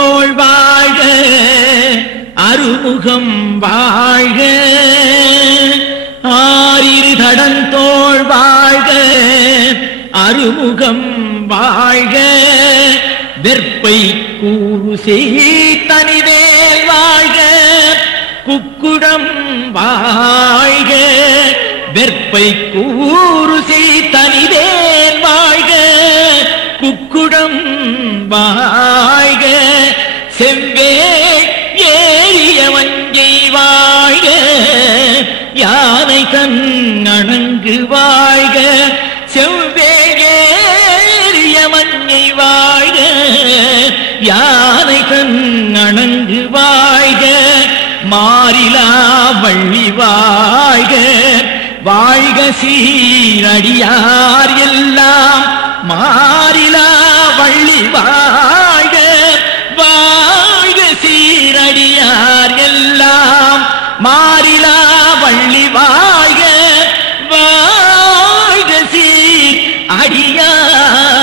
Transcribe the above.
தோள் வாழ்க அருமுகம் வாழ்க ஆரிரு தடந்தோள் வாழ்க அருமுகம் வாழ்க வெற்பை கூறு செய்தனிவேல் வாழ்க குக்குடம் வாழ்க வெற்பை கூறு செய்தனிவேல் வாழ்க குக்குடம் வாழ்க செவ்வே ஏறிய வஞ்சை வாழ்க யானை தன் அணங்கு வாழ்க செவ்வே ஏறிய மஞ்சை வாழ்க யானை தன் அணங்கு வாழ்க மாறிலா வள்ளி வாழ்க வாழ்க சீரடியார் எல்லாம் மாறிலா வள்ளி வாழ்க வாழ்க சீரடியார் எல்லாம் மாறிலா வள்ளி வாழ்க வாழ்க சீர் அடியார்